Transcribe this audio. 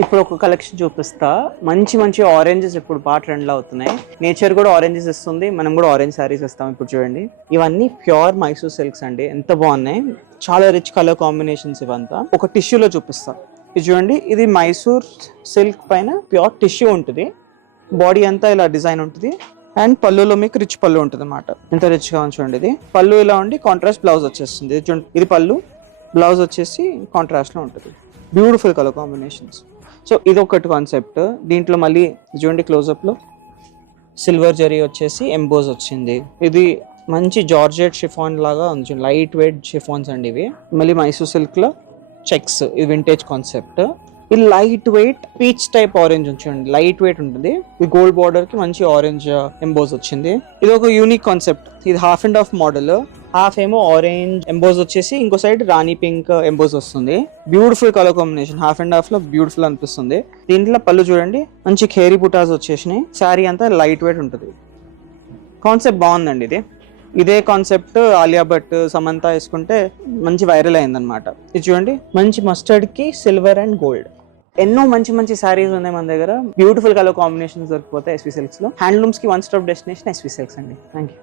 ఇప్పుడు ఒక కలెక్షన్ చూపిస్తా. మంచి మంచి ఆరెంజెస్ ఇప్పుడు బాగా ట్రెండ్ లో అవుతున్నాయి. నేచర్ కూడా ఆరెంజెస్ ఇస్తుంది, మనం కూడా ఆరెంజ్ సారీస్ ఇస్తాం. ఇప్పుడు చూడండి, ఇవన్నీ ప్యూర్ మైసూర్ సిల్క్స్ అండి. ఎంత బాగున్నాయి, చాలా రిచ్ కలర్ కాంబినేషన్స్. ఇవంతా ఒక టిష్యూలో చూపిస్తా. ఇది చూడండి, ఇది మైసూర్ సిల్క్ పైన ప్యూర్ టిష్యూ ఉంటుంది. బాడీ అంతా ఇలా డిజైన్ ఉంటుంది. అండ్ పళ్ళులో మీకు రిచ్ పళ్ళు ఉంటుంది అనమాట. ఎంత రిచ్ గా చూడండి. ఇది పళ్ళు ఇలా ఉండి కాంట్రాస్ట్ బ్లౌజ్ వచ్చేస్తుంది. ఇది చూడండి, ఇది పళ్ళు, బ్లౌజ్ వచ్చేసి కాంట్రాస్ట్ లో ఉంటుంది. Beautiful colour combinations. సో ఇది ఒకటి కాన్సెప్ట్. దీంట్లో మళ్ళీ చూడండి, క్లోజప్ లో సిల్వర్ జరీ వచ్చేసి ఎంబోజ్ వచ్చింది. ఇది మంచి జార్జెట్ షిఫాన్ లాగా ఉంది, లైట్ వెయిట్ షిఫాన్స్ అండి ఇవి. మళ్ళీ మైసూర్ సిల్క్ లో చెక్స్, ఇది వింటేజ్ కాన్సెప్ట్. ఇది light weight peach type orange చూడండి, లైట్ వెయిట్ ఉంటుంది. ఇది గోల్డ్ బార్డర్ కి మంచి ఆరెంజ్ ఎంబోజ్ వచ్చింది. ఇది ఒక యూనిక్ కాన్సెప్ట్. ఇది half and half model. Half ఏమో ఆరెంజ్ ఎంబోజ్ వచ్చేసి, ఇంకో సైడ్ రాణి పింక్ ఎంబోజ్ వస్తుంది. Beautiful colour combination. Half and half లో బ్యూటిఫుల్ అనిపిస్తుంది. దీంట్లో పళ్ళు చూడండి, మంచి ఖేరీ బుటాస్ వచ్చేసినాయి. శారీ అంతా లైట్ వెయిట్ ఉంటుంది. కాన్సెప్ట్ బాగుందండి. ఇదే కాన్సెప్ట్ ఆలియా భట్, సమంత వేసుకుంటే మంచి వైరల్ అయిందనమాట. ఇది చూడండి, మంచి మస్టర్డ్ కి సిల్వర్ అండ్ గోల్డ్. ఎన్నో మంచి మంచి సారీస్ ఉన్నాయి మన దగ్గర. బ్యూటిఫుల్ కలర్ కాంబినేషన్స్ దొరికిపోతాయి ఎస్వి సిల్క్స్ లో. హ్యాండ్లూమ్స్ కి one stop destination S V silks అండి. Thank you.